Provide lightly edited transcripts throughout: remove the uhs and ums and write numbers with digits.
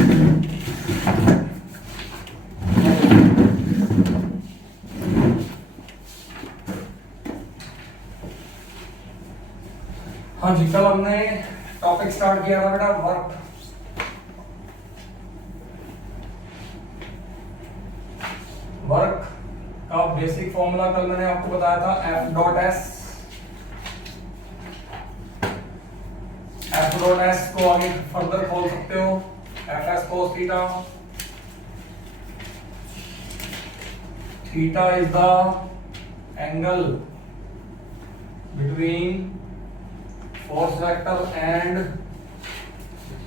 हाँ जी, कल हमने टॉपिक स्टार्ट किया था बेटा वर्क। वर्क का बेसिक फॉर्मूला कल मैंने आपको बताया था एफ डॉट एस को आगे फर्दर खोल सकते हो, F S cos theta. Theta is the angle between force vector and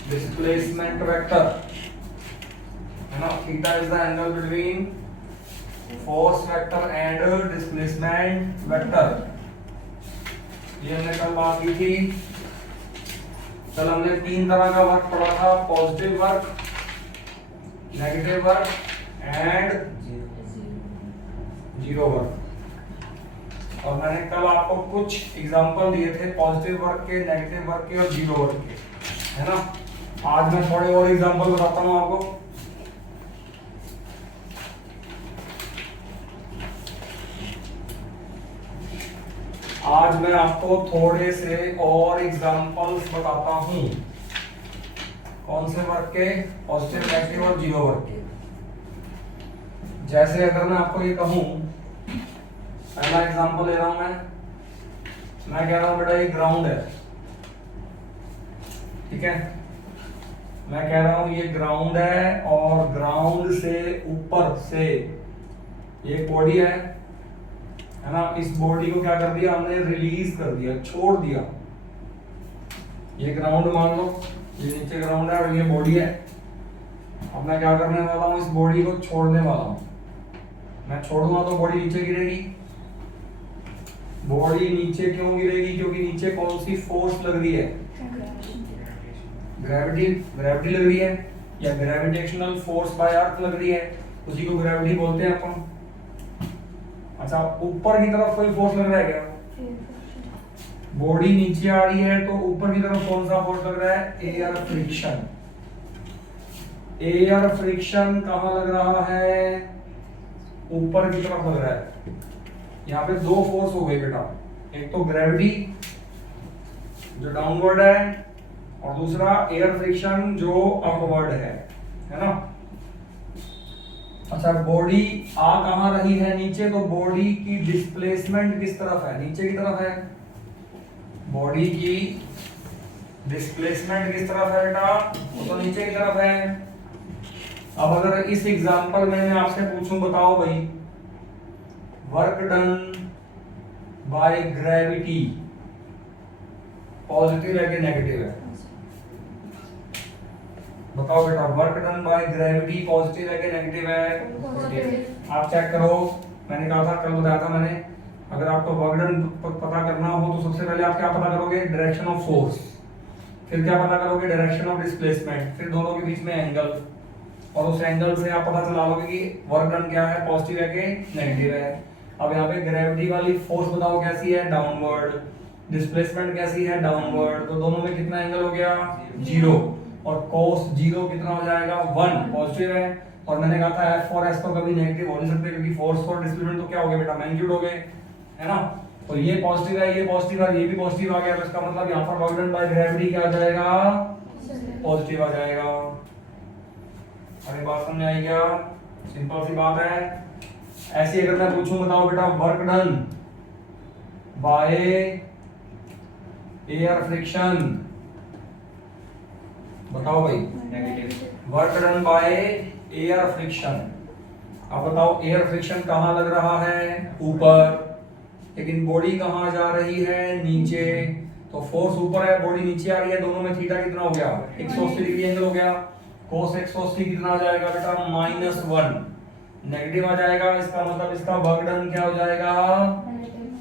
displacement vector, है ना। Theta is the angle between force vector and displacement vector. ये हमने कल बात की थी। कल हमने तीन तरह का वर्क पढ़ा था, positive work, negative work and zero work. और मैंने कल आपको कुछ एग्जांपल दिए थे पॉजिटिव वर्क के, नेगेटिव वर्क के और जीरो वर्क के, है ना। आज मैं थोड़े और एग्जांपल बताता हूं आपको। आज मैं आपको थोड़े से और एग्जांपल्स बताता हूं। कौन से वर्क के? पॉजिटिव, नेगेटिव और जीरो वर्क के। जैसे अगर मैं आपको ये कहूं, पहला एग्जांपल ले रहा हूं मैं कह रहा हूं बेटा ये ग्राउंड है, ठीक है। मैं कह रहा हूं ये ग्राउंड है और ग्राउंड से ऊपर से ये बॉडी है ना। इस बॉडी को क्या कर दिया हमने? रिलीज कर दिया, छोड़ दिया। ये ग्राउंड मान लो, ये नीचे ग्राउंड है और ये बॉडी है। अब मैं क्या करने वाला हूं? इस बॉडी को छोड़ने वाला हूं। मैं छोड़ूंगा तो बॉडी नीचे गिरेगी। बॉडी नीचे क्यों गिरेगी? क्योंकि नीचे कौन सी फोर्स लग रही है? ग्रेविटी लग रही है, या ग्रेविटेशनल फोर्स बाय अर्थ लग रही है, उसी को ग्रेविटी बोलते हैं अपन। अच्छा, ऊपर की तरफ कोई फोर्स लग रहा है क्या? बॉडी नीचे आ रही है तो ऊपर की तरफ कौन सा फोर्स लग रहा है? Air friction. एयर फ्रिक्शन कहां लग रहा है? ऊपर की तरफ लग रहा है। यहाँ पे दो फोर्स हो गए बेटा, एक तो ग्रेविटी जो डाउनवर्ड है और दूसरा एयर फ्रिक्शन जो अपवर्ड है ना। अच्छा, बॉडी आ कहां रही है? नीचे। तो बॉडी की डिस्प्लेसमेंट किस तरफ है? नीचे की तरफ है। बॉडी की डिस्प्लेसमेंट किस तरफ है बेटा? वो तो नीचे की तरफ है। अब अगर इस एग्जांपल में मैं आपसे पूछूं, बताओ भाई, work done by gravity positive है कि नेगेटिव है? बताओ बेटा, work done by gravity positive है कि नेगेटिव है? पॉजिटिव। आप चेक करो, मैंने कहा था, कल बताया था मैंने, अगर आपको वर्क डन पता करना हो तो सबसे पहले आप क्या पता करोगे? Direction of force. फिर क्या पता करोगे? Direction of displacement. फिर दोनों के बीच में एंगल, और उस एंगल से आप पता चला लोगे कि वर्क डन क्या है, पॉजिटिव है कि नेगेटिव है। अब यहाँ पे ग्रेविटी वाली फोर्स बताओ कैसी है? डाउनवर्ड। डिस्प्लेसमेंट कैसी है? डाउनवर्ड। तो दोनों में कितना एंगल हो गया? जीरो। और cos जीरो कितना हो जाएगा? 1। पॉजिटिव है। और मैंने कहा था F और S तो कभी नेगेटिव हो नहीं सकते, क्योंकि फोर्स और डिस्प्लेसमेंट तो क्या हो गए बेटा? मैग्नीट्यूड हो गए, है ना। तो ये पॉजिटिव है, ये पॉजिटिव है, ये भी पॉजिटिव आ गया, तो इसका मतलब यहाँ पर वर्क डन बाय ग्रेविटी क्या आ जाएगा? पॉजिटिव आ जाएगा। अरे बात समझ आई क्या? सिंपल सी बात है। ऐसी अगर मैं पूछूं, बताओ बेटा, work done by air friction, बताओ भाई। Negative. Work done by air friction. अब बताओ, एयर फ्रिक्शन कहां लग रहा है? ऊपर। लेकिन बॉडी कहां जा रही है? नीचे। तो फोर्स ऊपर है, बॉडी नीचे आ रही है, दोनों में थीटा कितना हो गया? 180 डिग्री एंगल हो गया। cos 180 कितना आ जाएगा बेटा? -1। नेगेटिव आ जाएगा, इसका मतलब इसका वर्क डन क्या हो जाएगा?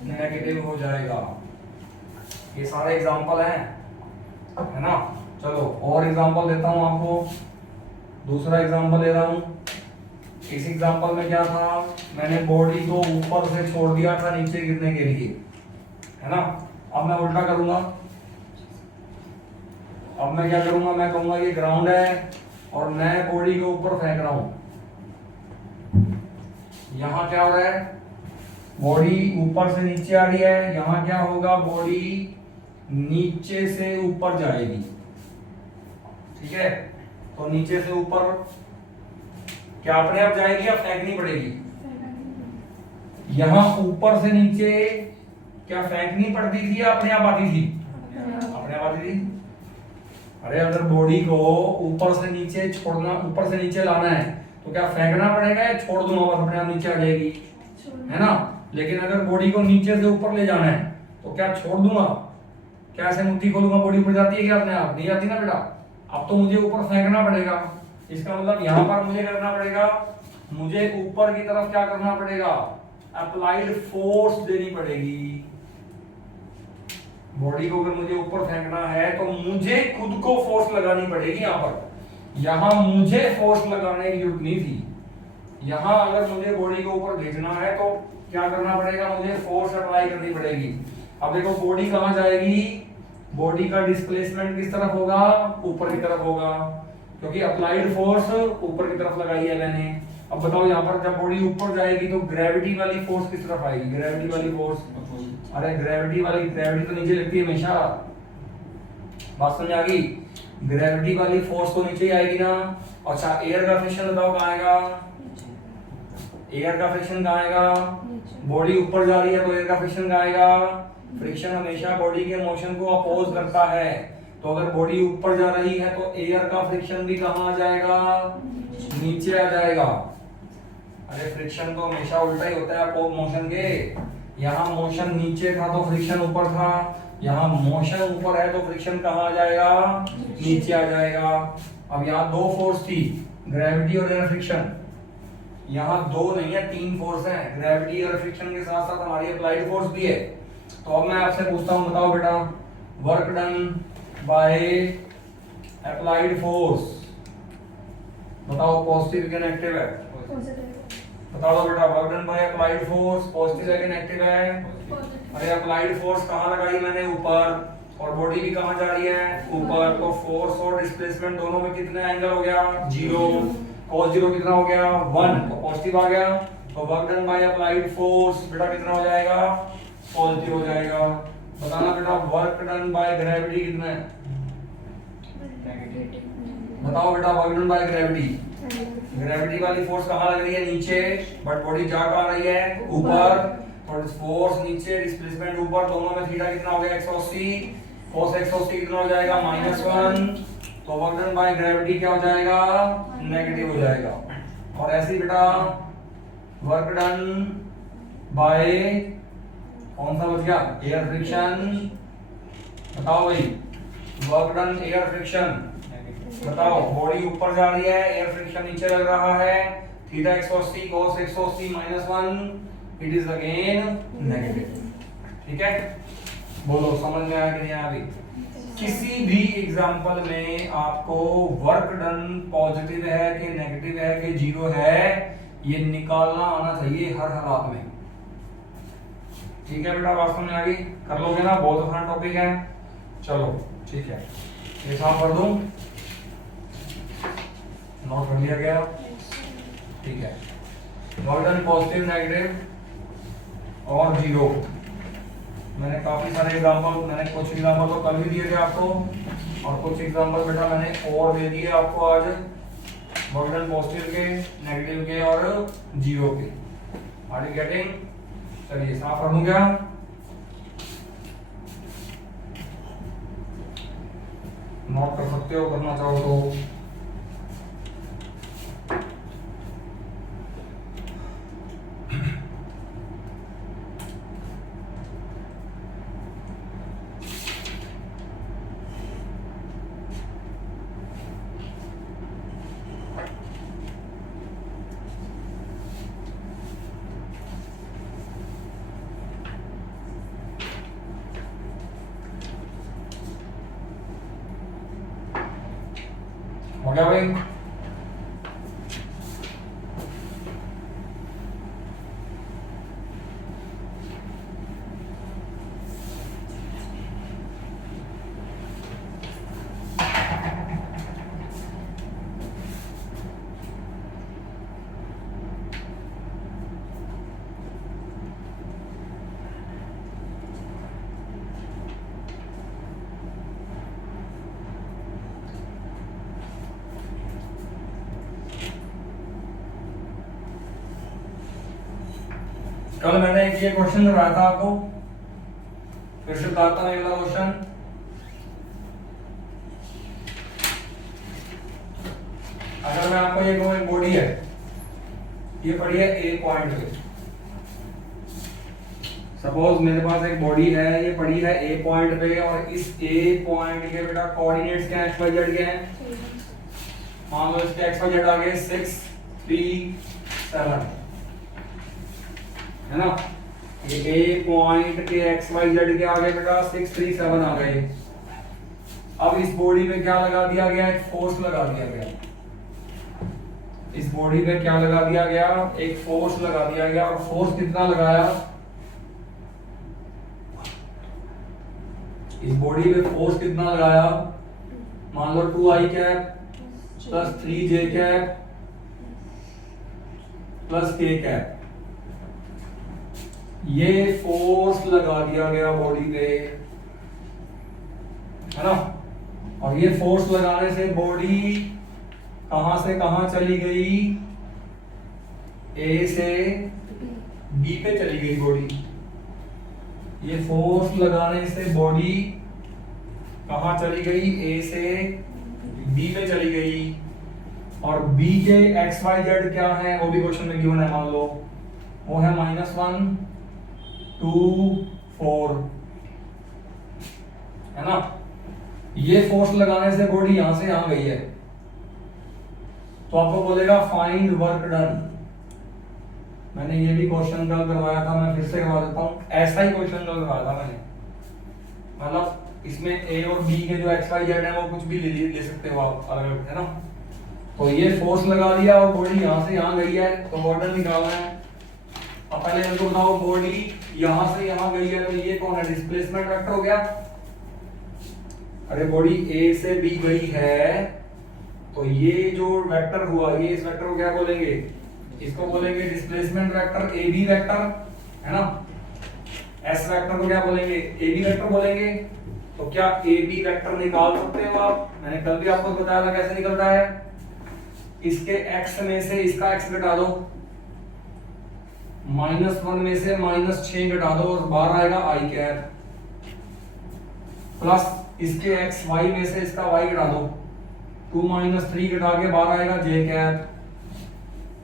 नेगेटिव हो जाएगा। ये सारे एग्जांपल हैं, है ना। चलो और एग्जांपल देता हूं आपको। दूसरा एग्जांपल ले रहा हूं। इस एग्जांपल में क्या था? मैंने बॉडी को ऊपर से छोड़ दिया था नीचे गिरने के लिए, है ना। अब मैं उल्टा करूंगा। अब मैं क्या करूंगा? मैं कहूंगा ये ग्राउंड है और मैं बॉडी के ऊपर फेंक रहा हूं, यहां क्या हो रहा है, बॉडी ऊपर से नीचे आ रही है, यहां क्या होगा, बॉडी नीचे से ऊपर जाएगी। ठीक है, तो नीचे से ऊपर क्या अपने आप जाएगी या फेंकनी पड़ेगी? यहां ऊपर से नीचे क्या फेंकनी पड़ती थी या अपने आप आती थी? अपने आप आती थी। अरे अगर बॉडी को ऊपर से नीचे छोड़ना, ऊपर से नीचे लाना है तो क्या फेंकना पड़ेगा या छोड़ दूंगा बस अपने आप नीचे आ जाएगी, है ना? लेकिन अगर बॉडी को नीचे से ऊपर ले जाना है तो क्या छोड़ दूंगा? क्या ऐसे मुट्ठी खोलूंगा बॉडी ऊपर जाती है क्या? अपने आप नहीं जाती ना बेटा। अब तो मुझे ऊपर फेंकना पड़ेगा। इसका मतलब यहां पर मुझे करना पड़ेगा, मुझे ऊपर की तरफ क्या करना पड़ेगा, अप्लाइड फोर्स देनी पड़ेगी। बॉडी को अगर मुझे ऊपर फेंकना है तो मुझे खुद को फोर्स लगानी पड़ेगी। यहां मुझे फोर्स लगाने की जरूरत नहीं थी। यहां अगर मुझे बॉडी को ऊपर भेजना है तो क्या करना पड़ेगा, मुझे फोर्स अप्लाई करनी पड़ेगी। अब देखो बॉडी कहां जाएगी, बॉडी का डिस्प्लेसमेंट किस तरफ होगा, ऊपर की तरफ होगा, क्योंकि अप्लाइड फोर्स ऊपर की तरफ लगाई है मैंने। अब बताओ यहाँ पर जब बॉडी ऊपर जाएगी तो ग्रेविटी वाली फोर्स किस तरफ आएगी, ग्रेविटी वाली फोर्स, अरे ग्रेविटी तो नीचे लगती है हमेशा, बात समझ आ गई? ग्रेविटी वाली फोर्स तो नीचे ही आएगी ना। अच्छा एयर का फ्रिक्शन बताओ कहाँ आएगा, एयर का फ्रिक्शन कहाँ आएगा, बॉडी ऊपर जा रही है तो एयर का फ्रिक्शन कहाँ आएगा, फ्रिक्शन हमेशा बॉडी के मोशन को अपोज करता है। तो अगर बॉडी ऊपर जा रही है तो एयर का फ्रिक्शन भी कहाँ आ जाएगा, नीचे आ जाएगा। अरे फ्रिक्शन तो हमेशा उल्टा ही होता है अपोज मोशन के। यहाँ मोशन नीचे था तो फ्रिक्शन ऊपर था, यहाँ मोशन ऊपर है तो फ्रिक्शन कहाँ आ जाएगा, नीचे आ जाएगा। अब यहाँ दो फोर्स थी, ग्रेविटी और एयर फ्रिक्शन। यहाँ दो नहीं है, तीन फोर्स हैं, ग्रेविटी और फ्रिक्शन के साथ साथ हमारी अप्लाइड फोर्स भी है। तो अब मैं आपसे पूछता हूँ, बताओ बेटा, work done by applied force, बताओ पॉजिटिव या नेगेटिव है? बता दो बेटा, work done by applied force positive है कि नेगेटिव है? अरे अप्लाइड फोर्स कहाँ लगाई मैंने, ऊपर, और बॉडी भी कहाँ जा रही है, ऊपर। तो फोर्स और डिस्प्लेसमेंट दोनों में कितना एंगल हो गया, 0। cos 0 कितना हो गया, 1, तो पॉजिटिव आ गया। तो work done by applied force बेटा कितना हो जाएगा, पॉजिटिव हो जाएगा। बताना बेटा, वर्क डन बाय ग्रेविटी कितना है, बताओ बेटा, work done by gravity, gravity वाली फोर्स कहाँ लग रही है, नीचे, बट बॉडी जा कहाँ रही है, ऊपर। और फोर्स नीचे, डिस्प्लेसमेंट ऊपर, दोनों में थीटा कितना हो गया, 180। cos 180 कितना हो जाएगा, -1। तो वर्क डन बाय ग्रेविटी क्या हो जाएगा, नेगेटिव हो जाएगा। और ऐसे ही बेटा वर्क डन बाय कौन सा बच गया, एयर फ्रिक्शन, बताओ भाई, वर्क डन एयर फ्रिक्शन, बताओ, बॉडी ऊपर जा रही है, एयर फ्रिक्शन नीचे लग रहा है, theta 180 cos 180 -1, it is again negative. ठीक है, बोलो समझ में आया कि नहीं आया? अभी किसी भी एग्जांपल में आपको वर्क डन पॉजिटिव है कि नेगेटिव है कि 0 है, ये निकालना आना चाहिए हर हालात में। ठीक है बेटा, बात समझ आ गई? कर लोगे ना, बहुत आसान टॉपिक है। चलो ठीक है, ये साफ कर दूं, नोट कर लिया गया? ठीक है, वर्क डन पॉजिटिव, नेगेटिव और 0। मैंने काफी सारे एग्जांपल, मैंने कुछ एग्जांपल तो कल भी दिए थे आपको, और कुछ एग्जांपल बेटा मैंने और दे दिए आपको आज, वर्क डन पॉजिटिव के, नेगेटिव के और 0 के। Are you getting? चलिए साफ कर दूं क्या? नोट कर सकते हो, करना चाहो तो। हो गया भाई? कल मैंने एक ये क्वेश्चन कराया था आपको, फिर से बताता हूँ अगला क्वेश्चन। अगर मैं आपको ये कहूँ एक बॉडी है, ये पड़ी है ए पॉइंट पे। सपोज मेरे पास एक बॉडी है, ये पड़ी है ए पॉइंट पे, और इस ए पॉइंट के बेटा कोऑर्डिनेट्स क्या हैं, एक्स वाई जेड के हैं। मान लो इसके एक्स वाई जेड आ गए 6 3 7, है ना। ये ए पॉइंट के एक्स वाई जेड के आ गए बेटा 6 3 7 आ गए। अब इस बॉडी पे क्या लगा दिया गया, एक फोर्स लगा दिया गया। इस बॉडी पे क्या लगा दिया गया, एक फोर्स लगा दिया गया। और फोर्स कितना लगाया, इस बॉडी पे फोर्स कितना लगाया, मान लो 2i cap plus 3j cap plus k cap, ये फोर्स लगा दिया गया बॉडी पे, है ना। और ये फोर्स लगाने से बॉडी कहां से कहां चली गई, ए से बी पे चली गई बॉडी। ये फोर्स लगाने से बॉडी कहां चली गई, ए से बी पे चली गई। और बी के एक्स वाई जेड क्या है, वो भी क्वेश्चन में गिवन है, मान लो वो है -1 2 4, है ना। ये फोर्स लगाने से बॉडी यहां से यहां गई है, तो आपको बोलेगा फाइंड वर्क डन। मैंने ये भी क्वेश्चन कल करवाया था, मैं फिर से करवा देता हूँ। ऐसा ही क्वेश्चन कल करवाया था मैंने, मतलब इसमें ए और बी के जो एक्स वाई जेड है वो कुछ भी ले सकते हो आप अलग अलग, है ना। तो ये फोर्स लगा दिया और बॉडी यहाँ से यहाँ गई है, तो बॉर्डर निकालना है। अब पहले इनको बताओ, बॉडी यहाँ से यहाँ गई है, तो ये कौन है, डिस्प्लेसमेंट वेक्टर हो गया। अरे बॉडी ए से बी गई है, तो ये जो वेक्टर हुआ, ये इस वेक्टर को क्या बोलेंगे, इसको बोलेंगे displacement vector, A B vector, है ना। एस वेक्टर को क्या बोलेंगे, ए बी वेक्टर बोलेंगे। तो क्या ए बी वेक्टर निकाल सकते हो आप, मैंने कल भी आपको बताया था कैसे निकलता है। इसके x में से इसका x घटा दो, -1 में से -6 घटा दो और बाहर आएगा i कैप, प्लस इसके x y में से इसका y घटा दो, 2 - 3 घटा के बाहर आएगा j कैप,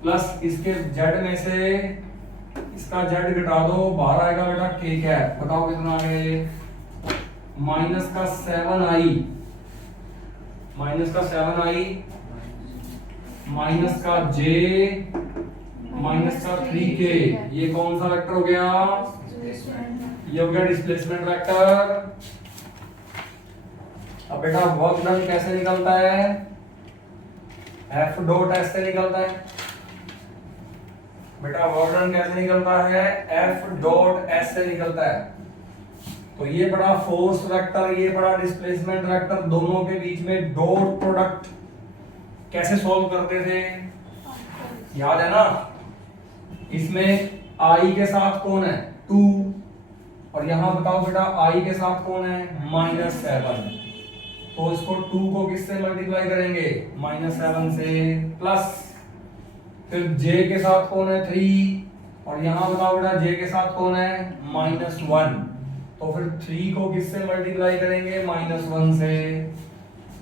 प्लस इसके z में से इसका z घटा दो, बाहर आएगा बेटा k कैप। बताओ कितना आ गया ये, माइनस का 7i, माइनस का 7i, माइनस का j, माइनस का 3k। ये कौन सा वेक्टर हो गया, ये हो गया डिस्प्लेसमेंट वेक्टर। अब बेटा वर्क डन कैसे निकलता है, F डॉट S से निकलता है। बेटा वर्क डन कैसे निकलता है, F डॉट S से निकलता है। तो ये बड़ा फोर्स वेक्टर, ये बड़ा डिस्प्लेसमेंट वेक्टर, दोनों के बीच में डॉट प्रोडक्ट कैसे सॉल्व करते थे, याद है ना। इसमें i के साथ कौन है 2, और यहां बताओ बेटा i के साथ कौन है -7। तो इसको 2 को किससे मल्टीप्लाई करेंगे, -7 से, प्लस फिर j के साथ कौन है 3, और यहां बताओ बेटा j के साथ कौन है -1। तो फिर 3 को किससे मल्टीप्लाई करेंगे, -1 से।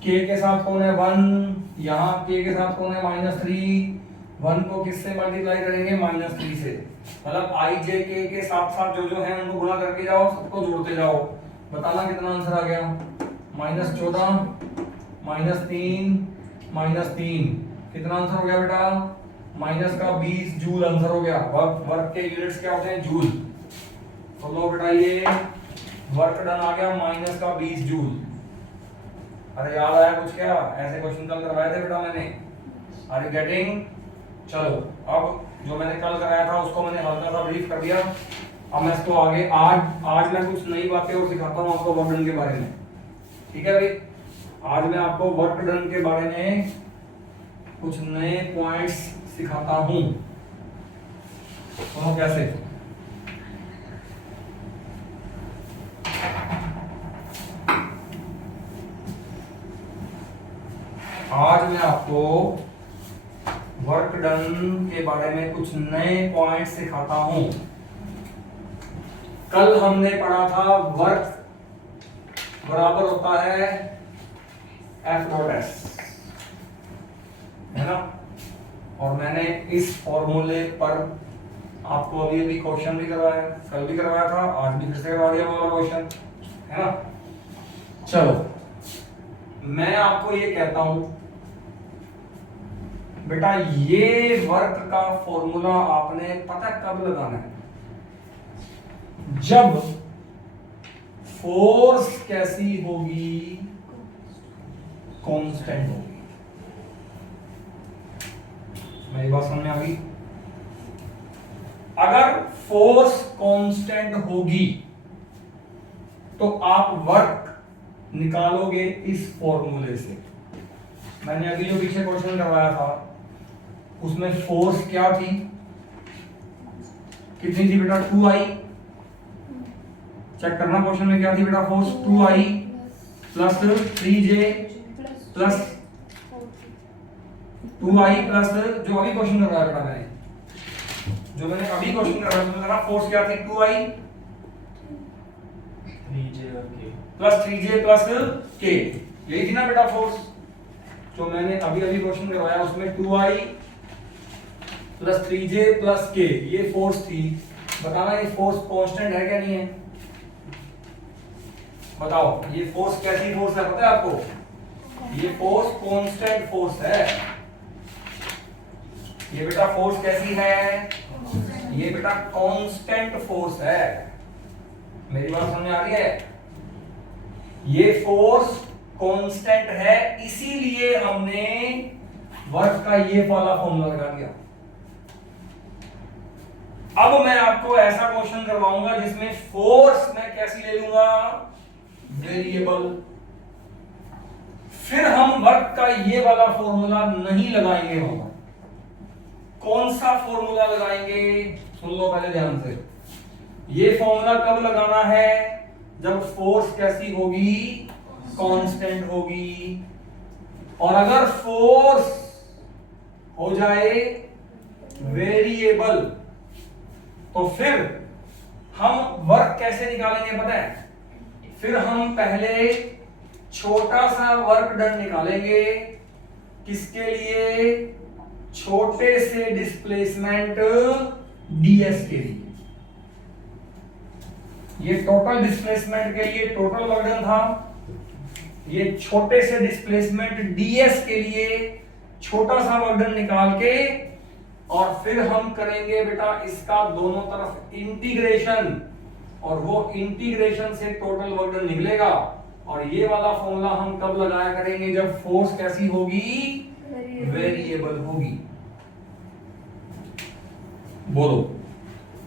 k के साथ कौन है 1, यहाँ k के साथ कौन है -3, 1 को किससे मल्टीप्लाई करेंगे -3 से। मतलब i j k के साथ साथ जो जो है उनको गुणा करके जाओ, सबको जोड़ते जाओ, बताना कितना आंसर आ गया, -14 -3 कितना आंसर हो गया बेटा, -20 जूल आंसर हो गया। वर्क के यूनिट्स क्या होते हैं, जूल। तो लो बेटा ये वर्क डन आ गया -20 जूल। अरे याद आया कुछ क्या, ऐसे क्वेश्चन कल करवाए थे बेटा मैंने, आर यू गेटिंग। चलो अब जो मैंने कल कराया था उसको मैंने हल्का सा ब्रीफ कर दिया। अब मैं इसको आगे आज मैं कुछ नई बातें और सिखाता हूँ आपको वर्क डन के बारे में, ठीक है भाई। आज मैं आपको वर्क डन के बारे में कुछ नए पॉइंट्स सिखाता हूँ, सुनो कैसे। आज मैं आपको वर्क डन के बारे में कुछ नए पॉइंट्स सिखाता हूं। कल हमने पढ़ा था वर्क बराबर होता है F डॉट S, है ना। और मैंने इस फॉर्मूले पर आपको अभी अभी क्वेश्चन भी करवाया, कल भी करवाया था, आज भी फिर से करवा दिया वो वाला क्वेश्चन, है ना। चलो मैं आपको ये कहता हूं बेटा, ये वर्क का फॉर्मूला आपने पता कब लगाना है, जब फोर्स कैसी होगी, कांस्टेंट होगी। मेरी बात समझ में आ गई? अगर फोर्स कांस्टेंट होगी तो आप वर्क निकालोगे इस फॉर्मूले से। मैंने अभी जो पीछे क्वेश्चन करवाया था उसमें फोर्स क्या थी, कितनी थी बेटा, 2i। चेक करना क्वेश्चन में क्या थी बेटा, force 2i plus 3j plus 2i plus जो अभी क्वेश्चन करवाया बेटा मैंने, जो मैंने अभी क्वेश्चन करवाया उसमें मेरा फोर्स क्या थी, 2i 3j और k plus 3j plus k, यही थी ना बेटा फोर्स। जो मैंने अभी अभी क्वेश्चन करवाया उसमें 2i plus 3j plus k ये फोर्स थी। बताना ये फोर्स कांस्टेंट है क्या नहीं है, बताओ। ये फोर्स कैसी फोर्स है पता है आपको, ये फोर्स कांस्टेंट फोर्स है। ये बेटा फोर्स कैसी है, ये बेटा कांस्टेंट फोर्स है। मेरी बात समझ में आ रही है? ये फोर्स कांस्टेंट है, इसीलिए हमने वर्क का ये वाला फॉर्मूला लगा दिया। अब मैं आपको ऐसा क्वेश्चन करवाऊंगा जिसमें फोर्स मैं कैसी ले लूंगा, वेरिएबल। फिर हम वर्क का ये वाला फॉर्मूला नहीं लगाएंगे वहां। कौन सा फॉर्मूला लगाएंगे, सुन लो पहले ध्यान से। ये फॉर्मूला कब लगाना है, जब फोर्स कैसी होगी, कांस्टेंट होगी। और अगर फोर्स हो जाए वेरिएबल तो फिर हम वर्क कैसे निकालेंगे पता है, फिर हम पहले छोटा सा वर्क डन निकालेंगे। किसके लिए, छोटे से डिस्प्लेसमेंट ds के लिए। ये टोटल डिस्प्लेसमेंट के लिए टोटल वर्क डन था, ये छोटे से डिस्प्लेसमेंट ds के लिए छोटा सा वर्क डन निकाल के, और फिर हम करेंगे बेटा इसका दोनों तरफ इंटीग्रेशन, और वो इंटीग्रेशन से टोटल वर्क डन निकलेगा। और ये वाला फॉर्मूला हम कब लगाया करेंगे, जब फोर्स कैसी होगी, वेरिएबल होगी। बोलो,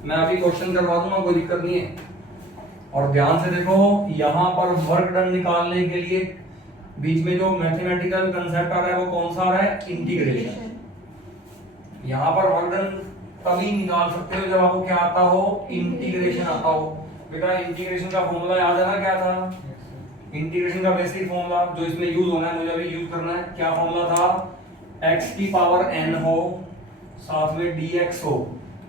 मैं अभी क्वेश्चन करवा दूंगा, कोई दिक्कत नहीं है। और ध्यान से देखो, यहां पर वर्क डन निकालने के लिए बीच में जो मैथमेटिकल कंसेप्ट आ रहा है वो कौन सा आ रहा है, इंटीग्रेशन। यहां पर वर्क डन तभी निकाल सकते हो जब आपको क्या आता हो, इंटीग्रेशन आता हो। बेटा इंटीग्रेशन का फॉर्मूला याद है ना, क्या था, इंटीग्रेशन का बेसिक फॉर्मूला जो इसमें यूज होना है, मुझे अभी यूज करना है। क्या फॉर्मूला था, x की पावर n हो, साथ में dx हो,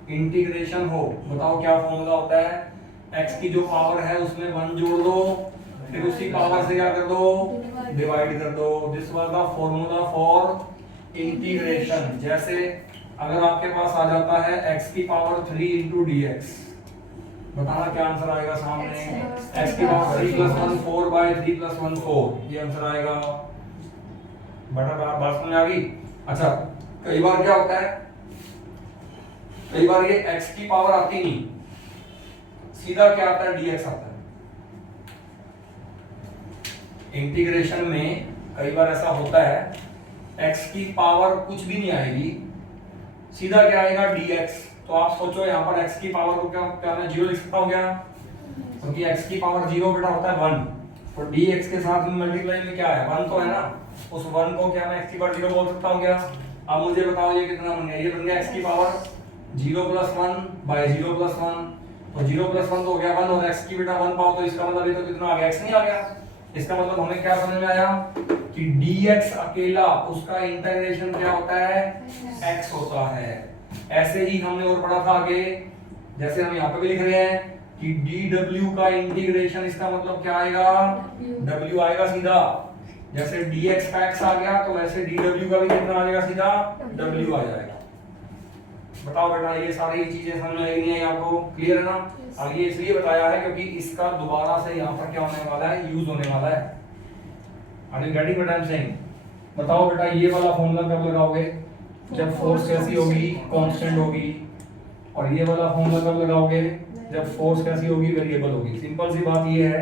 इंटीग्रेशन हो। बताओ क्या फॉर्मूला होता है, x की जो पावर है उसमें 1 जोड़ दो, फिर उसी पावर से क्या कर दो, डिवाइड कर दो। This was the formula for integration. जैसे अगर आपके पास आ जाता है x की पावर 3 इंटू dx, बताना क्या आंसर आएगा सामने, x की पावर 3 प्लस 1 4 बाय 3 प्लस 1 4, ये आंसर आएगा। बटा बात समझ आ गई? अच्छा, कई बार क्या होता है, कई बार ये x की पावर आती नहीं, सीधा क्या आता है, dx आता है। इंटीग्रेशन में कई बार ऐसा होता है, x की पावर कुछ भी नहीं आएगी, सीधा क्या आएगा, dx। तो आप सोचो यहाँ पर x की पावर को क्या मैं 0 लिख सकता हूँ क्या, क्योंकि x की पावर 0 बेटा होता है 1, तो dx के साथ में मल्टीप्लाई में क्या है, 1 तो है ना, उस 1 को क्या मैं x की पावर 0 बोल सकता हूँ क्या। अब मुझे बताओ ये कितना बन गया, ये बन गया x की पावर 0 प्लस 1 बाय 0 प्लस 1, तो 0 प्लस 1 तो हो गया 1, और x की बेटा 1 पाओ तो इसका मतलब ये तो कितना आ गया, x नहीं आ गया। इसका मतलब हमें क्या समझ में आया कि dx अकेला उसका इंटीग्रेशन क्या होता है, x होता है। ऐसे ही हमने और पढ़ा था आगे, जैसे हम यहाँ पे भी लिख रहे हैं कि dw का इंटीग्रेशन, इसका मतलब क्या आएगा, w आएगा सीधा। जैसे dx का x आ गया तो वैसे dw का भी कितना आ जाएगा, सीधा w आ जाएगा। बताओ बेटा ये सारी चीजें समझ में आई नहीं आई आपको, क्लियर है ना? अब ये इसलिए बताया है क्योंकि इसका दोबारा से यहाँ पर क्या होने वाला है, यूज होने वाला है। Are you getting what I am saying? बताओ बेटा ये वाला फॉर्मूला कब लगाओगे, जब फोर्स कैसी होगी, कांस्टेंट होगी। और ये वाला फॉर्मूला कब लगाओगे, जब फोर्स कैसी होगी, वेरिएबल होगी। सिंपल सी बात ये है,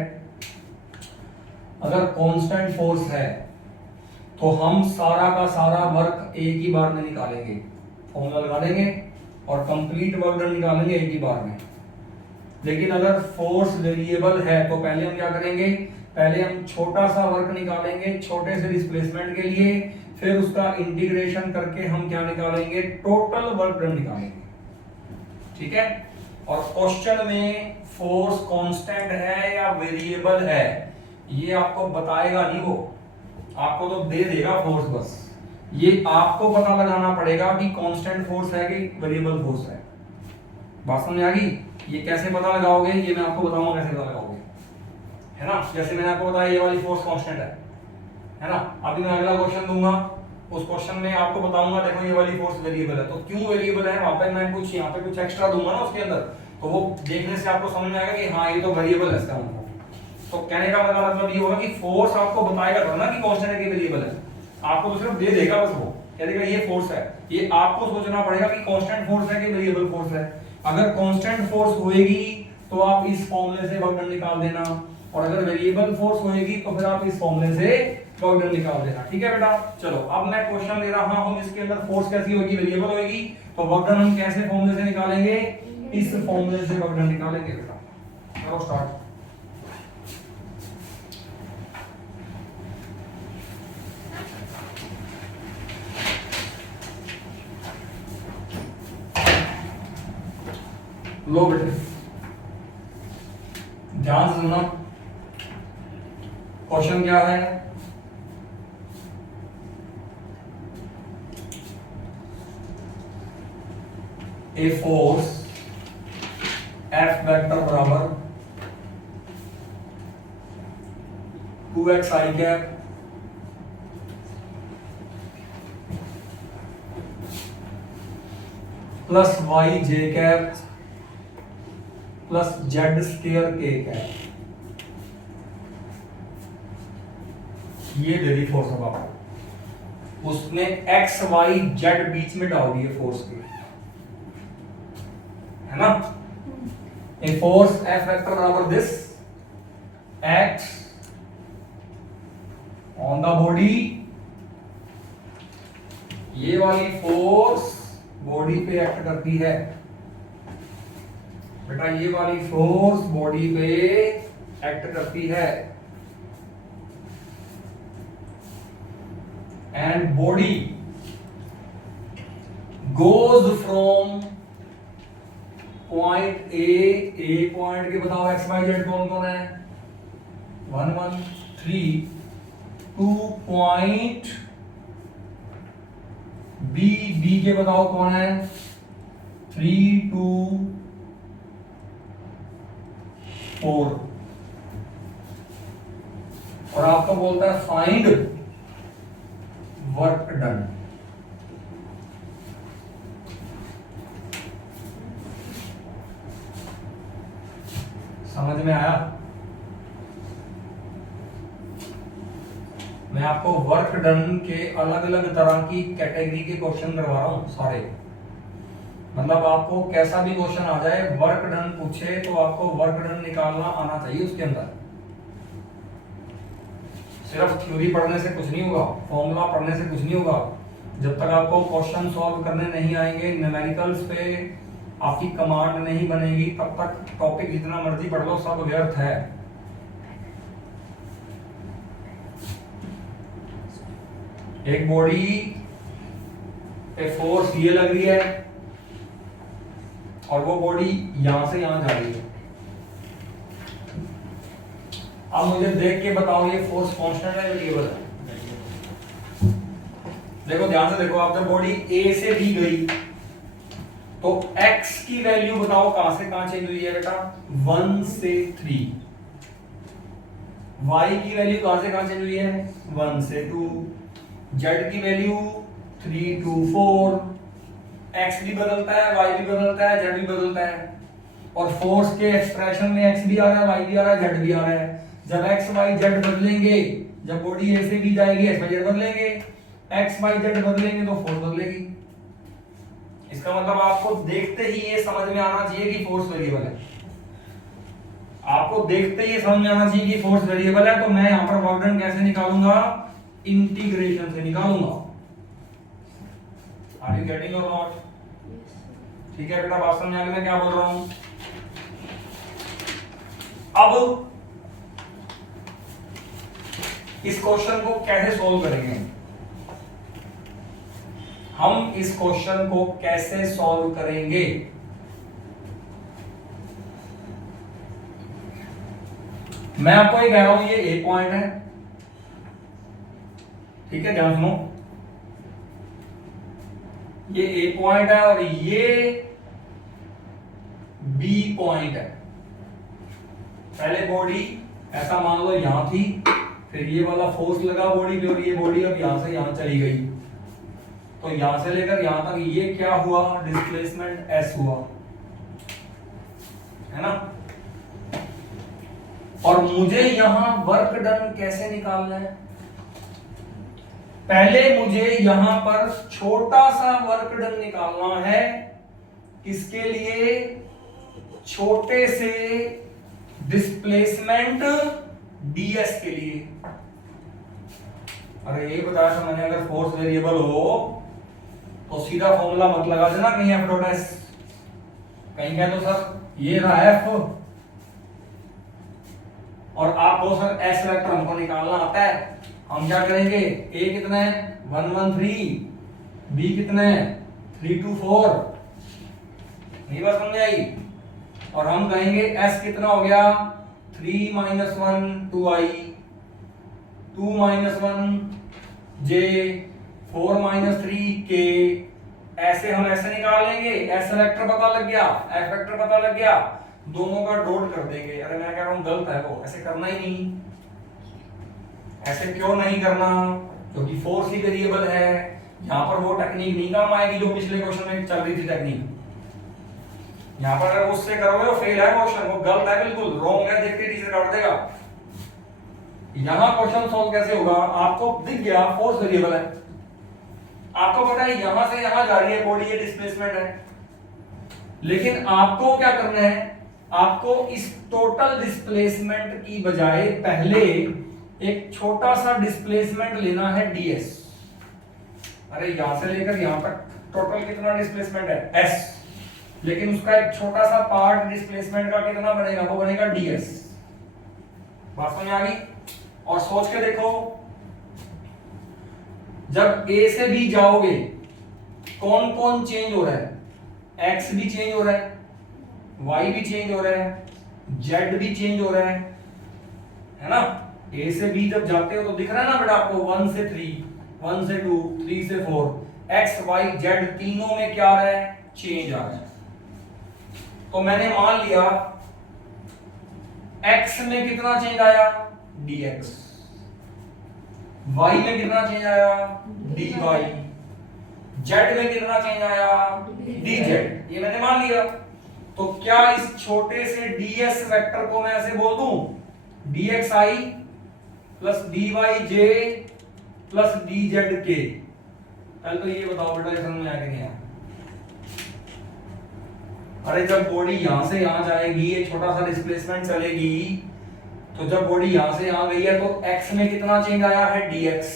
अगर कांस्टेंट फोर्स है तो हम सारा का सारा वर्क एक ही बार में निकालेंगे, फॉर्मूला लगा देंगे और कंप्लीट वर्क डन निकालेंगे एक ही बार में। लेकिन अगर फोर्स वेरिएबल है तो पहले हम क्या करेंगे, पहले हम छोटा सा वर्क निकालेंगे छोटे से डिस्प्लेसमेंट के लिए, फिर उसका इंटीग्रेशन करके हम क्या निकालेंगे, टोटल वर्क डन निकालेंगे। ठीक है? और क्वेश्चन में फोर्स कांस्टेंट है या वेरिएबल है ये आपको बताएगा नहीं, वो आपको तो दे देगा फोर्स बस। ये आपको पता लगाना पड़ेगा कि कांस्टेंट फोर्स है कि वेरिएबल फोर्स है। बात समझ आ गई? ये कैसे पता लगाओगे ये मैं आपको बताऊंगा कैसे पता लगाओगे, है ना? जैसे मैंने आपको बताया ये वाली फोर्स कांस्टेंट है ना? अभी मैं अगला क्वेश्चन दूंगा, उस क्वेश्चन में आपको बताऊंगा देखो ये वाली फोर्स वेरिएबल है, तो क्यों वेरिएबल है वहां पे मैं कुछ यहाँ पे कुछ एक्स्ट्रा दूंगा ना उसके अंदर, तो वो देखने से आपको समझ में आएगा कि हाँ ये तो वेरिएबल है इसका मतलब। तो कहने का मतलब ये होगा कि फोर्स आपको बताएगा थोड़ा ना कि कांस्टेंट है कि वेरिएबल है, आपको तो सिर्फ दे देगा बस, वो कह देगा ये फोर्स है। ये आपको सोचना पड़ेगा कि कांस्टेंट फोर्स है कि वेरिएबल फोर्स है। अगर कांस्टेंट फोर्स होएगी तो आप इस फॉर्मूले से वर्क डन निकाल देना, और अगर वेरिएबल फोर्स होएगी तो फिर आप इस फॉर्मूले से वर्क डन निकाल देना। ठीक है बेटा? चलो अब मैं क्वेश्चन ले रहा हूं जिसके अंदर फोर्स कैसी होगी, वेरिएबल होगी, तो वर्क डन हम कैसे फॉर्मूले से निकालेंगे, इस फॉर्मूले से वर्क डन निकालेंगे बेटा। चलो स्टार्ट। लो बेटे ध्यान से सुनना, क्वेश्चन क्या है, ए फोर्स एफ वेक्टर बराबर 2x i cap plus y j cap plus Z square के कैप, ये दे दी फोर्स। अब आपको उसने एक्स वाई जेड बीच में डाल दिए फोर्स के, है ना? ए फोर्स एफ वेक्टर बराबर this x on the body, ये वाली फोर्स बॉडी पे एक्ट करती है बेटा, ये वाली फोर्स बॉडी पे एक्ट करती है, and body goes from point A point के बताओ एक्स वाई जेड कौन कौन है, 1 1 3 टू पॉइंट बी के बताओ कौन है, 3 2 4, और आपको बोलता है फाइंड वर्क डन। समझ में आया? मैं आपको वर्क डन के अलग अलग तरह की कैटेगरी के क्वेश्चन करवा रहा हूं सारे, मतलब आपको कैसा भी क्वेश्चन आ जाए वर्क डन पूछे तो आपको वर्क डन निकालना आना चाहिए उसके अंदर। सिर्फ थ्योरी पढ़ने से कुछ नहीं होगा, फॉर्मूला पढ़ने से कुछ नहीं होगा, जब तक आपको क्वेश्चन सॉल्व करने नहीं आएंगे, न्यूमेरिकल्स पे आपकी कमांड नहीं बनेगी, तब तक टॉपिक जितना मर्जी पढ़ लो सब व्यर्थ है। एक बॉडी पे फोर्स ये लग रही है और वो बॉडी यहां से यहां जा रही है। अब मुझे देख के बताओ ये फोर्स कांस्टेंट है वेरिएबल है? देखो ध्यान से देखो, आप जब बॉडी ए से बी गई तो x की वैल्यू बताओ कहां से कहां चेंज हुई है बेटा, 1 से 3। y की वैल्यू कहां से कहां चेंज हुई है, 1 से 2। z की वैल्यू 3 to 4। x भी बदलता है, y भी बदलता है, z भी बदलता है। और फोर्स के एक्सप्रेशन में x भी आ रहा है, y भी आ रहा है, z भी आ रहा है। जब x y z बदलेंगे, जब बॉडी a से b जाएगी x y z बदलेंगे, x y z बदलेंगे तो फोर्स बदलेगी। इसका मतलब आपको देखते ही ये समझ में आना चाहिए कि फोर्स वेरिएबल है। आपको देखते ही ये समझ में आना चाहिए कि फोर्स वेरिएबल है। तो मैं यहां पर वर्क डन कैसे निकालूंगा, इंटीग्रेशन से निकालूंगा। आर यू गेटिंग और नॉट? ठीक है बेटा, बात समझ आ गई मैं क्या बोल रहा हूं। अब इस क्वेश्चन को कैसे सॉल्व करेंगे, हम इस क्वेश्चन को कैसे सॉल्व करेंगे। मैं आपको ये कह रहा हूं, ये ए पॉइंट है, ठीक है, ध्यान सुनो। ये ए पॉइंट है और ये बी पॉइंट है। पहले बॉडी ऐसा मान लो यहां थी, फिर ये वाला फोर्स लगा बॉडी पे और ये बॉडी अब यहां से यहां चली गई। तो यहां से लेकर यहां तक ये क्या हुआ, डिस्प्लेसमेंट एस हुआ, है ना। और मुझे यहां वर्क डन कैसे निकालना है, पहले मुझे यहां पर छोटा सा वर्क डन निकालना है। किसके लिए, छोटे से डिस्प्लेसमेंट ds के लिए। अरे ये बताया था मैंने, अगर फोर्स वेरिएबल हो तो सीधा फॉर्मूला मत लगा देना कहीं एफ डॉट एस, कहीं कह दो सर ये रहा एफ और आपको सर एस वेक्टर हमको निकालना आता है। हम क्या करेंगे, ए कितना है 1 1 3, बी कितना है 3 2 4, नहीं बात समझ आई। और हम कहेंगे एस कितना हो गया 3 - 1 2i, 2 - 1 j, 4 - 3 k। ऐसे हम ऐसे निकाल लेंगे, एस वेक्टर पता लग गया, एफ वेक्टर पता लग गया, दोनों का डॉट कर देंगे। अरे मैं कह रहा हूं गलत है वो, ऐसे करना ही नहीं। ऐसे क्यों नहीं करना, क्योंकि फोर्स ही वेरिएबल है। यहां पर वो टेक्निक नहीं काम आएगी जो पिछले क्वेश्चन में चल रही थी टेक्निक। यहां पर अगर उससे करोगे तो फेल है क्वेश्चन, वो गलत है, बिल्कुल रॉन्ग है, देखते टीचर काट देगा। यहां क्वेश्चन सॉल्व कैसे होगा, आपको दिख गया फोर्स वेरिएबल है, आपको पता है यहां से यहां जा रही है बॉडी, ये डिस्प्लेसमेंट है। लेकिन आपको क्या करना है, आपको इस टोटल डिस्प्लेसमेंट की बजाय पहले एक छोटा सा डिस्प्लेसमेंट लेना है ds। अरे यहां से लेकर यहां तक टोटल कितना डिस्प्लेसमेंट है s, लेकिन उसका एक छोटा सा पार्ट डिस्प्लेसमेंट का कितना बनेगा, वो बनेगा ds। बात समझ आ गई। और सोच के देखो, जब a से b जाओगे कौन कौन चेंज हो रहा है, x भी चेंज हो रहा है, y भी चेंज हो रहा है, z भी चेंज हो रहा है ना। a से b जब जाते हो तो दिख रहा है ना बेटा आपको 1 से 3, 1 से 2, 3 से 4, x y z तीनों में क्या आ रहा है, चेंज आ रहा है। तो मैंने मान लिया x में कितना चेंज आया dx, y में कितना चेंज आया dy, z में कितना चेंज आया dz, ये मैंने मान लिया। तो क्या इस छोटे से ds वेक्टर को मैं ऐसे बोल दूं dxi plus dyj plus dzk। पहले तो ये बताओ बेटा समझ में आया कि नहीं आया। अरे जब बॉडी यहां से यहां जाएगी, ये छोटा सा डिस्प्लेसमेंट चलेगी, तो जब बॉडी यहां से यहां गई है तो x में कितना चेंज आया है dx,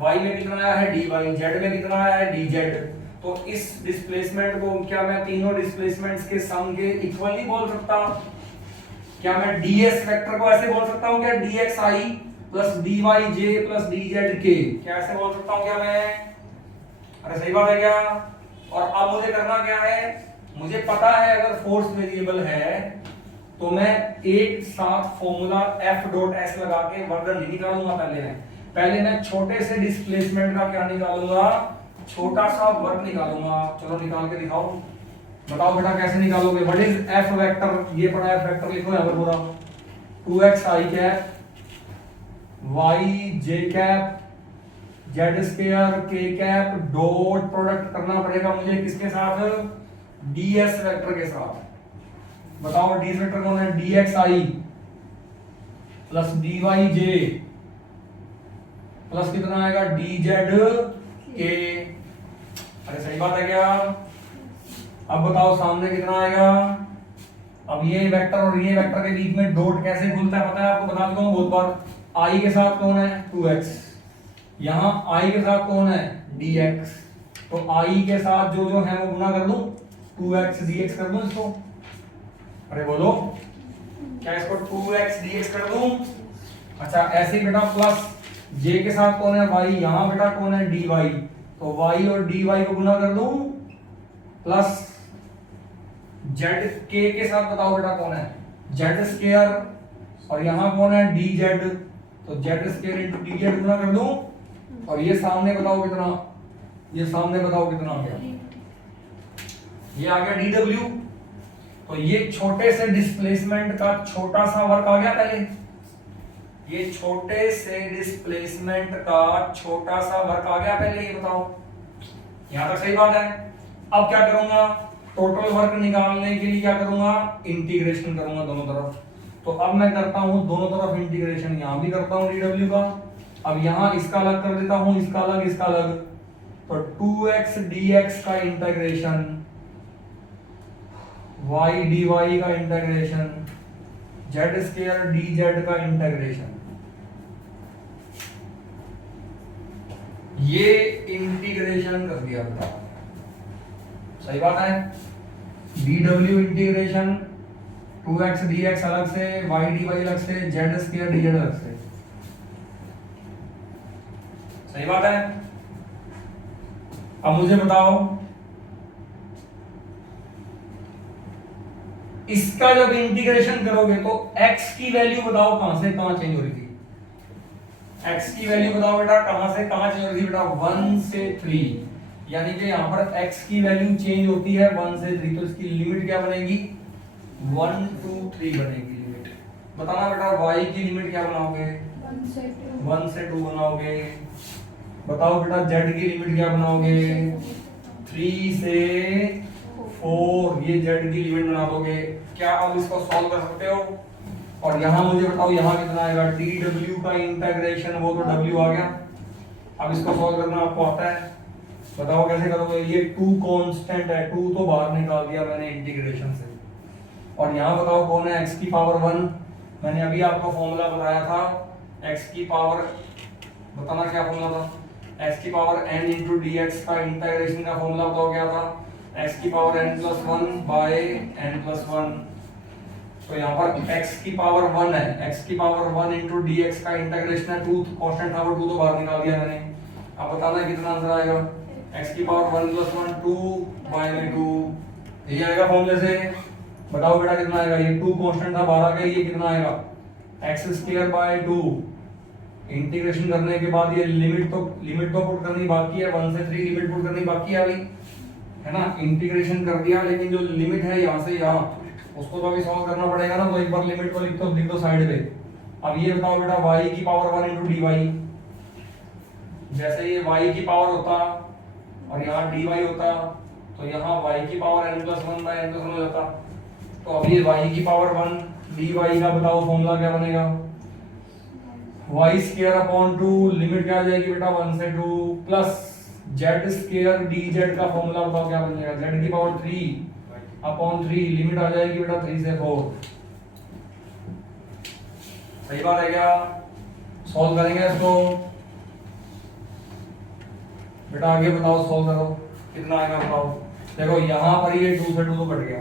y में कितना आया है dy, z में कितना आया है dz। तो इस डिस्प्लेसमेंट को क्या मैं तीनों डिस्प्लेसमेंट्स के सम के इक्वल नहीं बोल सकता? क्या मैं ds वेक्टर को ऐसे बोल सकता हूं क्या dxi plus dyj plus dzk, क्या ऐसे बोल सकता हूं क्या मैं? अरे सही बात है क्या? और अब मुझे करना क्या है, मुझे पता है अगर फोर्स वेरिएबल है तो मैं एक साथ फॉर्मूला F डॉट S लगा के वर्क डन नहीं निकालूंगा। पहले मैं छोटे से डिस्प्लेसमेंट का क्या निकालूंगा, छोटा सा वर्क निकालूंगा। चलो निकाल के दिखाओ। बताओ बेटा कैसे निकालोगे? What is F vector? ये पड़ा एफ वेक्टर, लिखो यहां पर पूरा 2x i cap y j cap z square k cap dot product करना पड़ेगा मुझे किसके साथ? ds वेक्टर के साथ। बताओ ds वेक्टर कौन है? dxi प्लस dyj प्लस कितना आएगा? dzk। अरे सही बात है क्या? अब बताओ सामने कितना आएगा? अब ये वेक्टर और ये वेक्टर के बीच में डॉट कैसे खुलता है पता है आपको? बता देता हूं बहुत बार। i के साथ कौन है? 2x। यहां i के साथ कौन है? dx। तो i के साथ जो जो है वो गुना कर दूं, 2x dx कर दूं इसको। अरे बोलो क्या इसको 2x dx कर दूं? अच्छा ऐसे ही बेटा प्लस j के साथ कौन है? y। यहां बेटा कौन है? dy। तो y और dy को गुना कर दूं प्लस जेड के साथ बताओ बेटा कौन है? Z square. और यहां कौन है? D Z. तो Z square into D Z गुना कर दूं और ये सामने बताओ कितना? ये सामने बताओ कितना आ गया? ये आ गया डी डब्ल्यू। तो ये छोटे से डिस्प्लेसमेंट का छोटा सा वर्क आ गया पहले। ये छोटे से डिस्प्लेसमेंट का छोटा सा वर्क आ गया पहले, ये बताओ। यहां तक सही बात है। अब क्या करूंगा? टोटल वर्क निकालने के लिए क्या करूंगा? इंटीग्रेशन करूंगा दोनों तरफ। तो अब मैं करता हूं दोनों तरफ इंटीग्रेशन। यहां भी करता हूं dw का। अब यहां इसका अलग कर देता हूं, इसका अलग, इसका अलग। तो 2x dx का इंटीग्रेशन, y dy का इंटीग्रेशन, z स्क्वायर dz का इंटीग्रेशन। ये इंटीग्रेशन कर दिया बेटा। सही बात है। dw इंटीग्रेशन 2x dx अलग से, y dy अलग से, z स्क्वायर dz अलग से। सही बात है। अब मुझे बताओ इसका जब इंटीग्रेशन करोगे तो x की वैल्यू बताओ कहां से कहां चेंज हो रही थी? x की वैल्यू बताओ बेटा कहां से कहां चेंज हो रही थी? बेटा 1 से 3। यानी कि यहां पर x की वैल्यू चेंज होती है 1 से 3। तो इसकी लिमिट क्या बनेगी? 1 2 3 बनेगी लिमिट। बताना बेटा y की लिमिट क्या बनाओगे? 1 से 2 बनाओगे। बताओ बेटा z की लिमिट क्या बनाओगे? 3 से 4। ये z की लिमिट बना दोगे। क्या अब इसको सॉल्व कर सकते हो? और यहां मुझे बताओ यहां कितना आएगा? dw का इंटीग्रेशन, वो तो w आ गया। अब इसको सॉल्व करना आपको आता है? बताओ कैसे करोगे? ये 2 कांस्टेंट है, 2 तो बाहर निकाल दिया मैंने इंटीग्रेशन से। और यहाँ बताओ कौन है? x की पावर 1। मैंने अभी आपको फॉर्मूला बताया था x की पावर, बताना क्या फॉर्मूला था? x की पावर n इंटू dx का इंटीग्रेशन का फॉर्मूला बताओ क्या था? x की power n plus 1 by n plus 1। तो यहाँ पर x की पावर 1 है, x की पावर 1 इंटू dx का इंटीग्रेशन है। 2 कांस्टेंट था, वो 2 तो बाहर निकाल दिया मैंने। अब बताना कितना आंसर आएगा? x की पावर 1 प्लस 1 2 बाय में 2। ये आएगा फॉर्मूले से। बताओ बेटा कितना आएगा? ये 2 कांस्टेंट था, बाहर आ गया। ये कितना आएगा? x square by 2। इंटीग्रेशन करने के बाद ये लिमिट तो पुट करनी बाकी है। 1 से 3 लिमिट पुट करनी बाकी है अभी, है ना? इंटीग्रेशन कर दिया, लेकिन जो लिमिट है यहाँ से यहाँ, उसको तो अभी सॉल्व करना पड़ेगा ना। तो एक बार लिमिट को लिख दो साइड पे। अब ये बताओ बेटा y की पावर 1 इंटू dy। जैसे ये y की पावर होता और यहाँ dy होता, तो यहाँ y की power n plus 1 by n plus 1 हो जाता। तो अब ये y की पावर 1 dy का बताओ फॉर्मूला क्या बनेगा? y स्क्वायर अपॉन 2, लिमिट क्या आ जाएगी बेटा? 1 से 2 प्लस z स्क्वायर dz का फॉर्मूला बताओ क्या बन जाएगा? z की पावर 3 अपॉन 3, लिमिट आ जाएगी बेटा 3 से 4। सही बात है क्या? सॉल्व करेंगे इसको। बेटा आगे बताओ, सॉल्व करो कितना आएगा बताओ। देखो यहां पर ये 2 से 2 तो कट गया।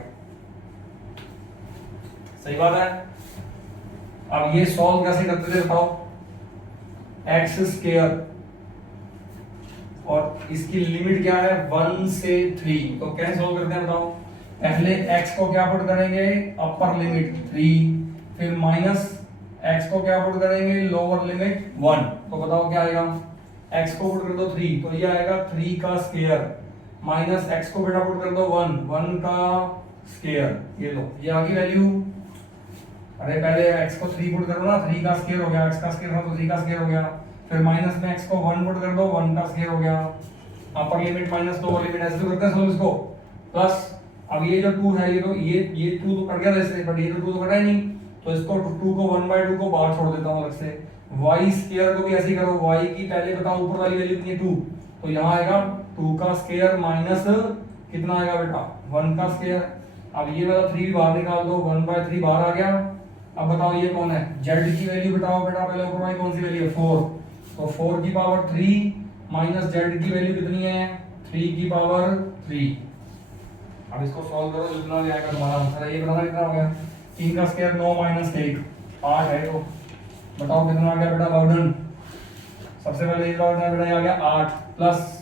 सही बात है। अब ये सॉल्व कैसे करते थे बताओ? x स्क्वायर और इसकी लिमिट क्या है? 1 से 3। तो कैसे सॉल्व करते हैं बताओ? पहले x को क्या पुट करेंगे? अपर लिमिट 3, फिर माइनस x को क्या पुट करेंगे? Lower limit 1। तो बताओ क्या आएगा? x को पुट कर दो 3, तो ये आएगा 3 का स्क्वायर माइनस एक्स को बेटा पुट कर दो 1, 1 का स्क्वायर, ये लो ये आ गई वैल्यू। अरे पहले x को 3 पुट करो ना, 3 का स्क्वायर हो गया, x का स्क्वायर था तो 3 का स्क्वायर हो गया, फिर माइनस में x को 1 पुट कर दो, 1 का स्क्वायर हो गया, upper limit minus lower limit, ऐसे तो करते हैं सब इसको। प्लस अब ये जो 2 है, ये तो ये 2 तो कट गया था इससे, बट ये तो 2 तो कटा ही नहीं, तो इसको 2 को 1/2 को बाहर छोड़ देता हूं अलग से। y स्क्वायर को भी ऐसे ही करो, y की पहले बताओ ऊपर वाली वैल्यू कितनी है 2, तो यहाँ आएगा 2 का स्क्वायर माइनस कितना आएगा बेटा 1 का स्क्वायर। अब ये वाला 3 भी बाहर निकाल दो, 1/3 बाहर आ गया। अब बताओ ये कौन है, z की वैल्यू बताओ बेटा, पहले ऊपर वाली कौन सी वैल्यू है 4, तो 4 की पावर 3 माइनस z की वैल्यू कितनी है 3 की पावर 3। अब इसको सॉल्व करो, जितना भी आएगा तुम्हारा आंसर है। ये बताना कितना हो गया, 3 का स्क्वायर 9 माइनस 1 8 है, तो बताओ कितना आ गया बेटा बर्डन। सबसे पहले ये बताओ बेटा, ये आ गया 8 प्लस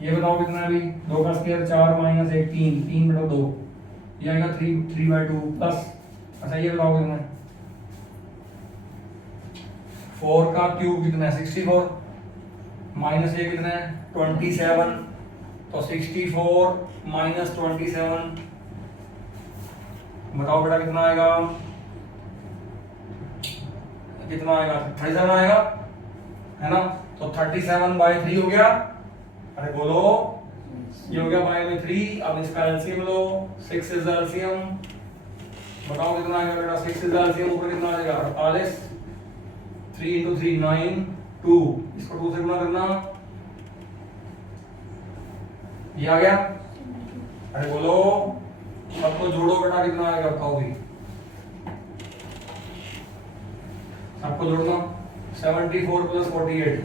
ये बताओ कितना है अभी 2 का स्क्वायर 4 माइनस 1 3, 3 बटा 2, ये आएगा 3/2 प्लस, अच्छा ये बताओ कितना है 4 का क्यूब कितना है 64 माइनस ये कितना है 27, तो 64 माइनस 27 बताओ बेटा कितना आएगा, कितना आएगा 37 आएगा, है ना। तो 37/3 हो गया, अरे बोलो ये हो गया बाय 3। अब इसका एलसीएम लो, 6 इज एलसीएम, बताओ कितना आएगा बेटा 6 इज एलसीएम, ऊपर कितना आ जाएगा 48, 3 × 3 9 2, इसको 2 से गुणा करना, ये आ गया। अरे बोलो सबको जोड़ो बेटा कितना आएगा बताओ भी, सबको जोड़ना 74 + 48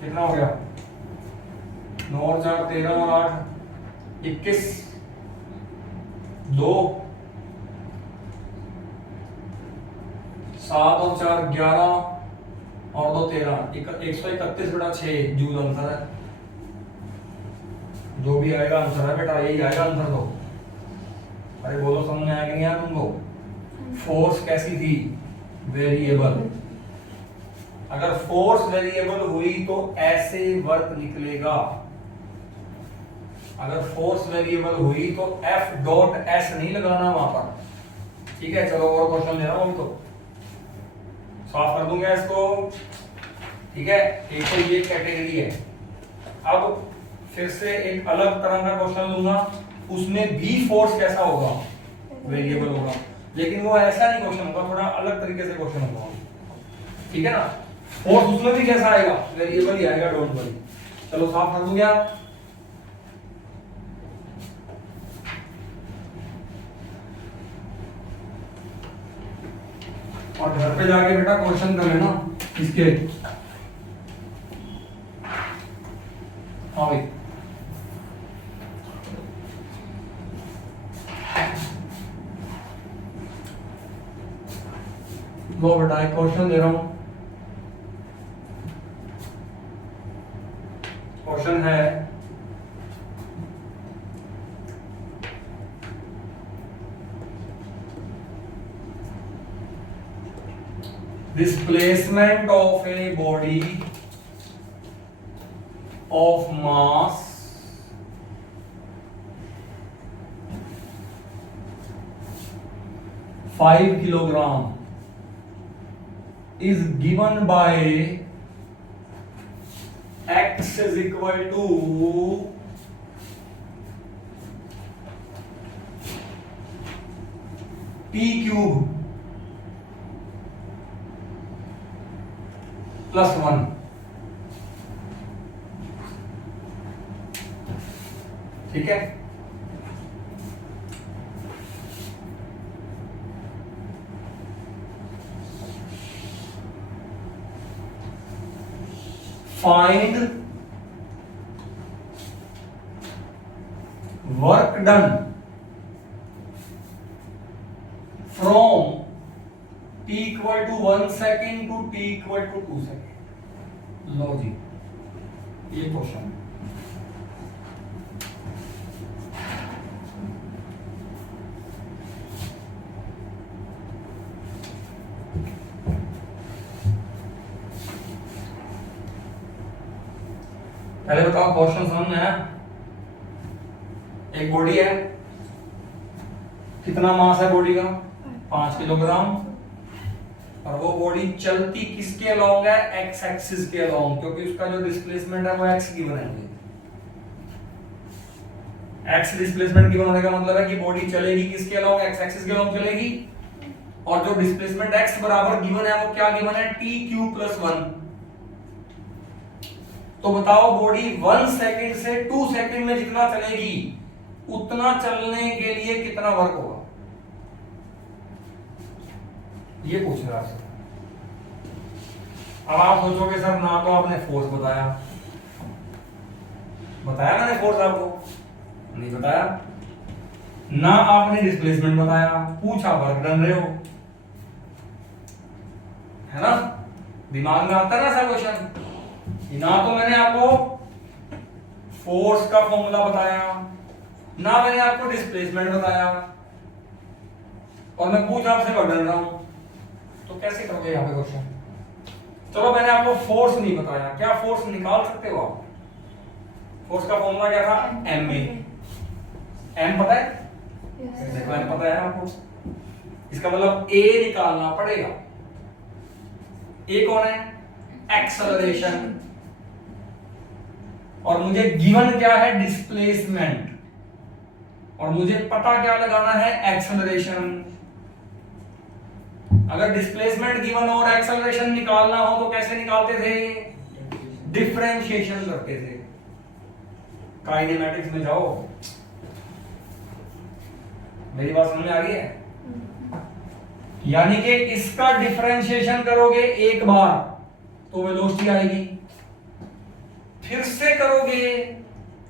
कितना हो गया 9 और 4 13 और 8 21, 2 7 और 4 11 और 2 13, 131 बेटा 6 जूल आंसर है। जो भी आएगा आंसर है बेटा, यही आएगा आंसर। तो अरे बोलो समझ में आया कि नहीं आया तुमको। फोर्स कैसी थी वेरिएबल, अगर फोर्स वेरिएबल हुई तो ऐसे वर्क निकलेगा, अगर फोर्स वेरिएबल हुई तो F.S नहीं लगाना वहां पर, ठीक है। चलो और क्वेश्चन ले रहा हूं, तो साफ कर दूंगा इसको, ठीक है। एक तो ये कैटेगरी है। अब फिर से एक अलग तरह का क्वेश्चन लूंगा, उसमें भी फोर्स कैसा होगा वेरिएबल होगा, लेकिन वो ऐसा नहीं क्वेश्चन होगा, थोड़ा अलग तरीके से क्वेश्चन होगा, ठीक है ना। फोर्स उसमें भी कैसा आएगा वेरिएबल ही आएगा, डोंट वरी। चलो साफ कर दूं क्या, और घर पे जाके बेटा क्वेश्चन कर लेना इसके। हाँ भाई वो बेटा एक क्वेश्चन दे रहा हूं, क्वेश्चन है displacement of a body of mass 5 kilogram is given by x is equal to p cube plus 1, ठीक है। Find work done from t = 1 second to t = 2 second. लो जी ये क्वेश्चन पहले बताओ क्वेश्चन समझ में आया? एक बॉडी है, कितना मास है बॉडी का? 5 किलोग्राम। और वो बॉडी चलती किसके अलोंग है? एक्स एक्सिस के अलोंग, क्योंकि उसका जो डिस्प्लेसमेंट है वो एक्स गिवन है। एक्स डिस्प्लेसमेंट गिवन होने का मतलब है कि बॉडी चलेगी किसके अलोंग? एक्स एक्सिस के अलोंग चलेगी। और जो डिस्प्लेसमेंट एक्स बराबर गिवन है वो क्या गिवन है? T Q plus 1। तो बताओ बॉडी 1 सेकंड से 2 सेकंड में जितना चलेगी उतना चलने के लिए कितना वर्क होगा? ये पूछ रहा है। अब आप सोचोगे सर ना तो आपने फोर्स बताया मैंने फोर्स आपको नहीं बताया, ना आपने डिस्प्लेसमेंट बताया, पूछा वर्क डन रहे हो, है ना? दिमाग में आता है ना सर क्वेश्चन। ना तो मैंने आपको फोर्स का फॉर्मूला बताया, ना मैंने आपको डिस्प्लेसमेंट बताया, और मैं पूछ आपसे वर्क डन रहा हूं, तो कैसे करोगे यहां पे क्वेश्चन? चलो मैंने आपको फोर्स नहीं बताया, क्या फोर्स निकाल सकते हो आप? फोर्स का फॉर्मूला क्या था? M A. एम पता है? देखो एम पता है आपको, इसका मतलब ए निकालना पड़ेगा। ए कौन है? एक्सेलरेशन। और मुझे गिवन क्या है? डिस्प्लेसमेंट। और मुझे पता क्या लगाना है? एक्सेलरेशन। अगर डिस्प्लेसमेंट गिवन और एक्सेलरेशन निकालना हो तो कैसे निकालते थे? डिफरेंशिएशन करते थे। काइनेमैटिक्स में जाओ, मेरी बात समझ में आ रही है? यानी कि इसका डिफरेंशिएशन करोगे एक बार तो वेलोसिटी आएगी, फिर से करोगे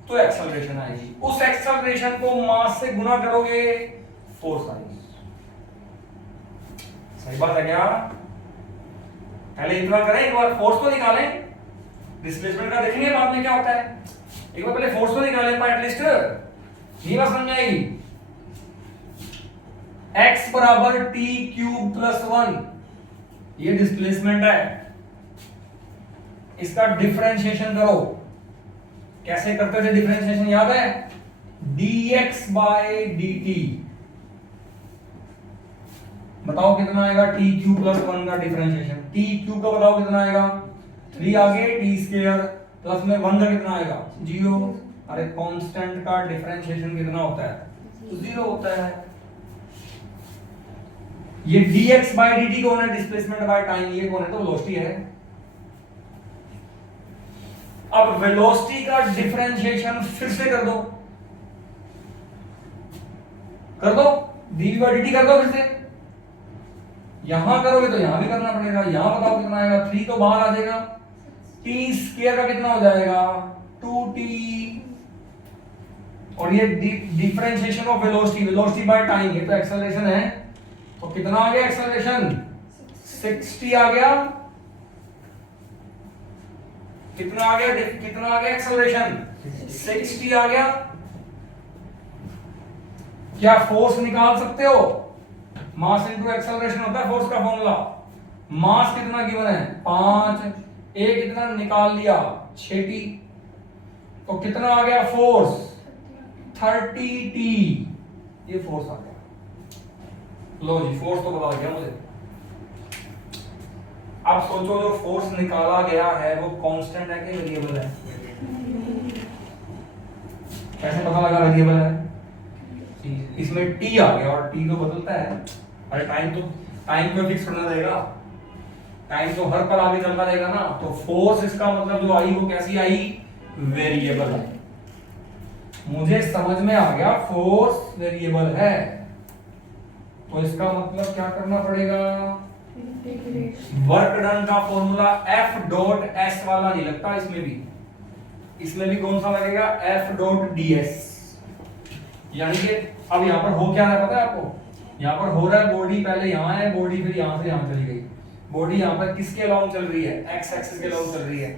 तो एक्सेलरेशन आएगी, उस एक्सेलरेशन को मास से गुना करोगे फोर्स आएगी। सही बात है क्या? पहले इतना करें, एक बार फोर्स तो निकालें, डिस्प्लेसमेंट का देखेंगे बाद में क्या होता है। एक बार पहले फोर्स तो निकालें, पर एटलीस्ट ये बात समझ आएगी। x बराबर टी क्यूब प्लस 1, ये डिस्प्लेसमेंट है, इसका डिफरेंशिएशन करो। कैसे करते थे डिफरेंशिएशन, याद है? dx by dt। बताओ कितना आएगा? टी क्यूब प्लस 1 का डिफरेंशिएशन। टी क्यूब का बताओ कितना आएगा? 3 आगे टी स्क्वायर प्लस में 1 का कितना आएगा? 0। अरे कांस्टेंट का डिफरेंशिएशन कितना होता है? 0 होता है। ये dx बाय dt कौन है? Displacement by time. ये कौन है? तो वेलोसिटी है। अब वेलोसिटी का डिफरेंशिएशन फिर से कर दो dv बाय dt कर दो फिर से। यहां करोगे तो यहां भी करना पड़ेगा। यहां बताओ कितना आएगा? 3 तो बाहर आ जाएगा, टी स्क्वायर का कितना हो जाएगा? 2t। और ये differentiation of velocity by time, ये तो एक्सेलरेशन है, तो कितना आ गया एक्सेलरेशन? 60 आ गया। कितना आ गया एक्सेलरेशन? 60 आ गया। क्या फोर्स निकाल सकते हो? मास इनटू एक्सेलरेशन होता है फोर्स का फॉर्मूला। मास कितना गिवन है? 5, ए कितना निकाल लिया? 6t। तो कितना आ गया फोर्स? 30t। ये फोर्स आ गया। लो जी, फोर्स तो बता दिया मुझे। अब सोचो जो फोर्स निकाला गया है वो कांस्टेंट है कि वेरिएबल है? कैसे पता लगा वेरिएबल है? इसमें t आ गया, और t तो बदलता है। अरे टाइम को फिक्स करना रहेगा, टाइम तो हर पल आगे चलता रहेगा ना। तो फोर्स इसका मतलब जो आई वो कैसी आई? वेरिएबल है। मुझे समझ में आ गया फोर्स वेरिएबल है, तो इसका मतलब क्या करना पड़ेगा? वर्क डन का फॉर्मूला F डॉट S वाला नहीं लगता, इसमें भी कौन सा लगेगा? F dot ds। यानी कि अब यहां पर हो क्या रहा है पता है आपको? यहां पर हो रहा है बॉडी पहले यहां है, बॉडी फिर यहां से यहां चली गई। बॉडी यहां पर किसके अलोंग चल रही है? x एक्सिस के अलोंग चल रही है।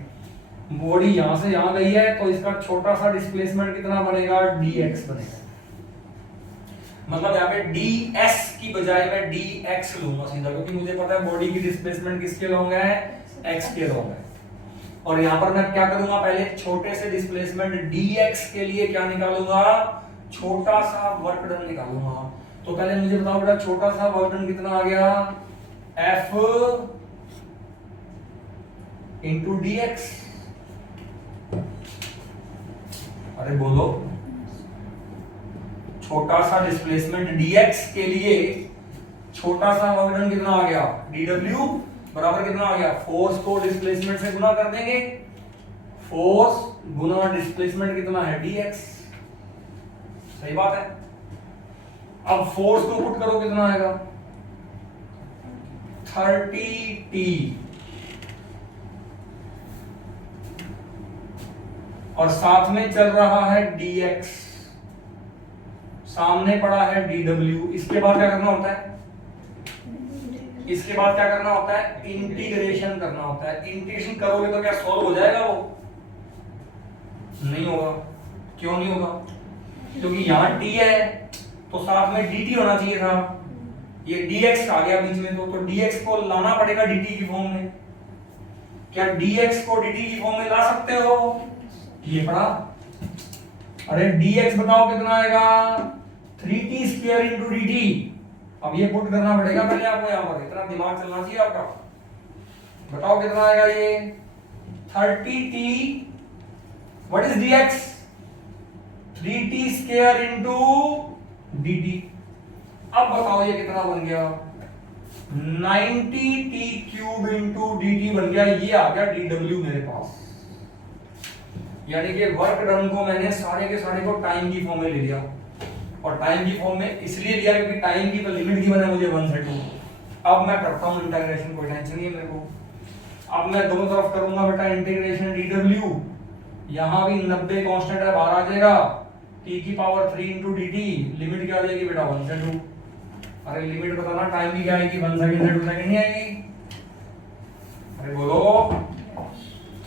बॉडी यहां से यहां गई है, तो इसका छोटा सा डिस्प्लेसमेंट कितना बनेगा? dx बनेगा। मतलब यहाँ पे ds की बजाय मैं dx लूंगा सीधा, क्योंकि मुझे पता है बॉडी की डिस्प्लेसमेंट किसके अलोंग है? x के अलोंग है। और यहां पर मैं क्या करूंगा, पहले छोटे से डिस्प्लेसमेंट dx के लिए क्या निकालूंगा, छोटा सा वर्क डन निकालूंगा। तो पहले मुझे बताओ बेटा छोटा सा वर्क डन कितना आ गया, f इंटू dx। अरे बोलो, छोटा सा डिस्प्लेसमेंट dx के लिए छोटा सा वर्क डन कितना आ गया, dw बराबर कितना आ गया, फोर्स को डिस्प्लेसमेंट से गुना कर देंगे, फोर्स गुना डिस्प्लेसमेंट कितना है dx। सही बात है। अब फोर्स को पुट करो कितना आएगा, 30t और साथ में चल रहा है dx, सामने पड़ा है dw। इसके बाद क्या करना होता है, इसके बाद क्या करना होता है, इंटीग्रेशन करना होता है। इंटीग्रेशन करोगे तो क्या सॉल्व हो जाएगा, वो नहीं होगा। क्यों नहीं होगा, क्योंकि यहां t है तो साथ में dt होना चाहिए था, ये dx आ गया बीच में, तो dx को लाना पड़ेगा dt की फॉर्म में। क्या dx को dt की फॉर्म में ला सकते हो, ये पढ़ा। अरे dx बताओ कितना आएगा, 3t स्क्वायर इंटू dt। अब ये पुट करना पड़ेगा पहले आपको, यहां पर इतना दिमाग चलना चाहिए आपका। बताओ कितना आएगा ये, 30t, what is dx, 3t square into dt। अब बताओ ये कितना बन गया, 90t क्यूब इंटू dt बन गया। ये आ गया dw मेरे पास। यानी कि वर्क डन को मैंने सारे के सारे को टाइम की फॉर्म में ले लिया, और टाइम की फॉर्म में इसलिए लिया क्योंकि टाइम की तो लिमिट गिवन है मुझे 1 से 2। अब मैं करता हूं इंटीग्रेशन, कोई टेंशन नहीं है मेरे को। अब मैं दोनों तरफ करूंगा बेटा इंटीग्रेशन dw, यहां भी 90 कांस्टेंट है, बाहर आ जाएगा t की पावर 3 इंटू dt। लिमिट क्या आएगी बेटा, 1 से 2। अरे लिमिट बताना टाइम की क्या आएगी, 1 सेकंड से 2 सेकंड नहीं आएगी। अरे बोलो,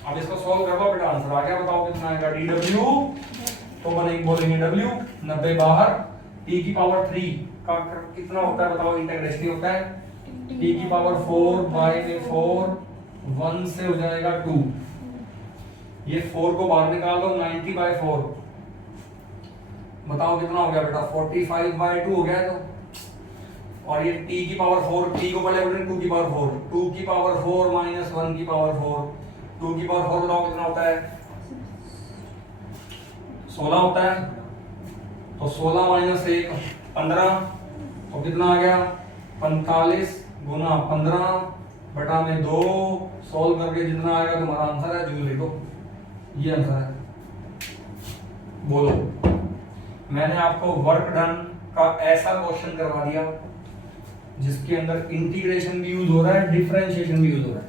अब इसको सॉल्व कर लो बेटा, आंसर आ गया। बताओ कितना आएगा dw, तो बनेगी बोलेंगे w, 90 बाहर, t की पावर 3 का कितना होता है बताओ, इंटीग्रेशन होता है t की पावर 4 बाय में 4, 1 से हो जाएगा 2। ये 4 को बाहर निकाल दो, 90 बाय 4 बताओ कितना हो गया बेटा, 45 बाय 2 हो गया। तो और ये t की पावर 4, t को पहले बोलेंगे 2 की पावर 4, 2 की पावर 4 माइनस 1 की पावर 4, 2 की पावर 4 बताओ कितना होता है, 16 होता है। तो 16 माइनस 1 15, तो कितना आ गया, 45 गुना 15 बटा में 2, सॉल्व करके जितना आएगा तुम्हारा आंसर है, जूल लिखो, ये आंसर है। बोलो, मैंने आपको वर्क डन का ऐसा क्वेश्चन करवा दिया जिसके अंदर इंटीग्रेशन भी यूज हो रहा है, डिफरेंशिएशन भी यूज हो रहा है।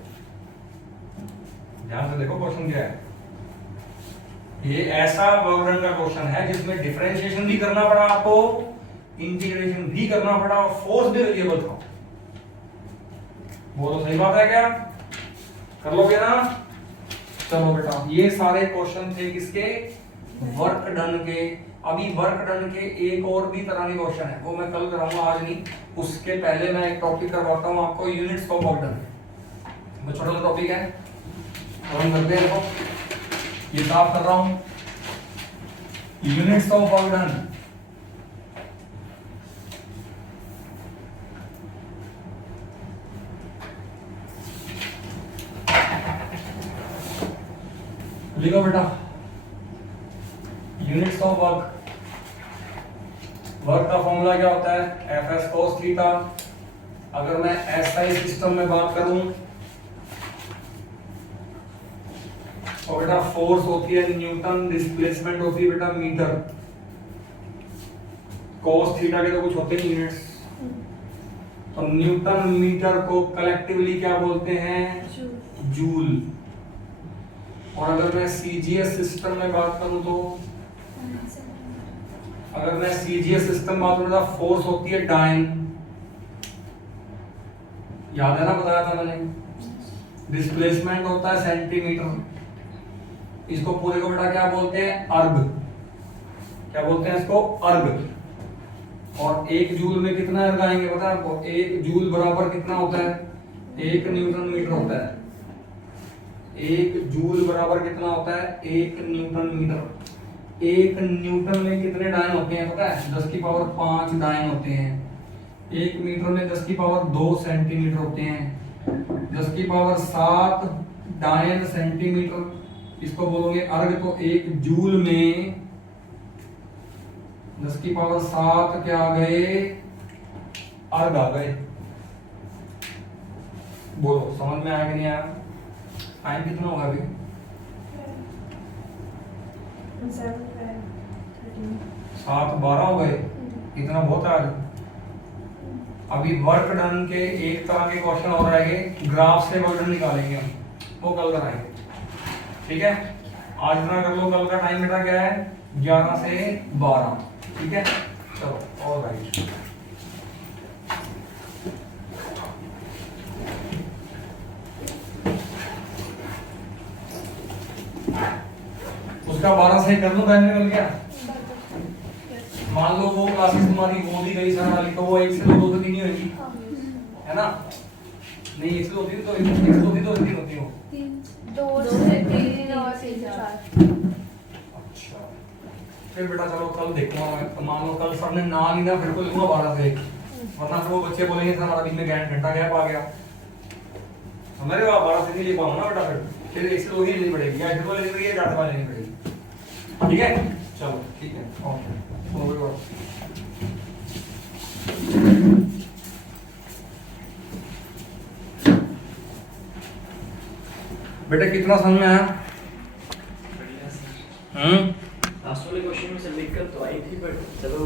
ध्यान से देखो क्वेश्चन क्या है। ये ऐसा वर्क डन का क्वेश्चन है जिसमें डिफरेंशिएशन भी करना पड़ा आपको, इंटीग्रेशन भी करना पड़ा, और फोर्स भी वेरिएबल था। बोलो सही बात है क्या, कर लोगे ना। चलो बेटा, ये सारे क्वेश्चन थे किसके, वर्क डन के। अभी वर्क डन के एक और भी तरह के क्वेश्चन है, वो मैं कल कराऊंगा, आज नहीं। उसके पहले मैं एक टॉपिक करवाता हूं आपको, यूनिट्स ऑफ वर्क डन। वो छोटा सा टॉपिक है, हम करते हैं। ये साफ कर रहा हूं, यूनिट्स ऑफ वर्क डन। लिखो बेटा, यूनिट्स ऑफ वर्क। वर्क का फॉर्मूला क्या होता है, एफ एस कोस थीटा। अगर मैं एसआई सिस्टम में बात करूं तो बेटा फोर्स होती है न्यूटन, डिस्प्लेसमेंट होती है बेटा मीटर। कोस थीटा के तो कुछ होते नहीं यूनिट्स, तो न्यूटन मीटर को कलेक्टिवली क्या बोलते हैं, जूल। और अगर मैं सीजीएस सिस्टम में बात करूं तो, अगर मैं सीजीएस सिस्टम बात करूं तो फोर्स होती है डाइन, याद है ना, बताया था मैंने। डिस्प्लेसमेंट होता है सेंटीमीटर। इसको पूरे को बेटा क्या बोलते हैं, अर्ग। क्या बोलते हैं इसको, अर्ग। और 1 जूल में कितना अर्ग आएंगे पता है आपको, 1 जूल बराबर कितना होता है, 1 न्यूटन मीटर होता है। 1 जूल बराबर कितना होता है 1 न्यूटन मीटर। 1 न्यूटन में कितने डायन होते हैं पता है 10 की पावर 5 डायन होते हैं। 1 मीटर में 10 की पावर 2 सेंटीमीटर होते हैं। 10 की पावर 7 डायन सेंटीमीटर इसको बोलोगे अर्ग। तो 1 जूल में 10 की पावर 7 क्या आ गए अर्ग आ गए। बोलो समझ में आया कि नहीं आया। टाइम कितना होगा अभी 7:12 हो गए। इतना बहुत है आज। अभी वर्क डन के एक तरह के क्वेश्चन और रहेंगे ग्राफ से वर्क डन निकालेंगे हम वो कल कराएंगे ठीक है। आज इतना कर लो। कल का टाइम बेटा क्या है 11 से 12 ठीक है। चलो ऑल राइट। उसका 12 से कर लो टाइम निकल गया। मान लो वो क्लासेस तुम्हारी हो भी गई सर वाली तो वो 1 से 2 2 से 3 ही होगी है ना। नहीं 1 से 2 3 तो 1 से 2 3 तो 3 होती हो 2 से 3 और 4। अच्छा फिर बेटा चलो कल देखूंगा मैं। तो मान लो कल सर ने ना लिया फिर को लिखूंगा 12 से 1 वरना फिर वो बच्चे बोलेंगे सर हमारा बीच में घंटा गैप आ गया। समझ रहे हो आप 12 से नहीं लिख पाऊंगा ना बेटा फिर 1 से 2 ही लेनी पड़ेगी या फिर वो लेनी पड़ेगी या 4 से लेनी पड़ेगी ठीक है। चलो ठीक है ओके बेटा कितना समझ में आया। बढ़िया सर। लास्ट वाले क्वेश्चन में से लिख कर तो आई थी बट चलो